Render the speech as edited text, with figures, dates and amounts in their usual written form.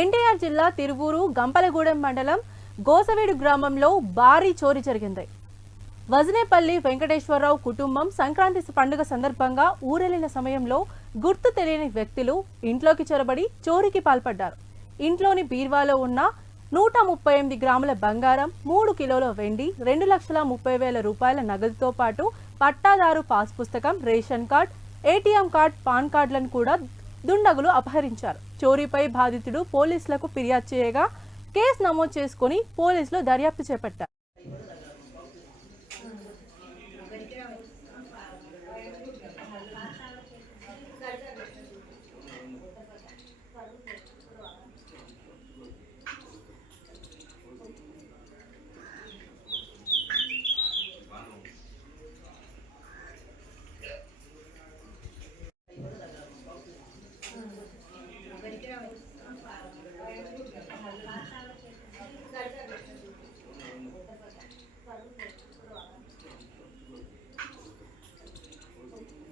ఎన్టీఆర్ జిల్లా తిరువూరు గంపలగూడెం మండలం గోసవీడు గ్రామంలో భారీ చోరీ జరిగింది. వజనేపల్లి వెంకటేశ్వరరావు కుటుంబం సంక్రాంతి పండుగ సందర్భంగా ఊరెళ్లిన సమయంలో గుర్తు తెలియని వ్యక్తులు ఇంట్లోకి చొరబడి చోరీకి పాల్పడ్డారు. ఇంట్లోని బీర్వాలో ఉన్న 138 గ్రాముల బంగారం, 3 కిలోల వెండి, 2,30,000 రూపాయల నగదుతో పాటు పట్టాదారు పాస్ పుస్తకం, ration card, ATM card, pan కార్డులను కూడా దుండగులు అపహరించారు. చోరీపై బాధితుడు పోలీసులకు ఫిర్యాదు చేయగా కేసు నమోదు చేసుకుని పోలీసులు దర్యాప్తు చేపట్టారు.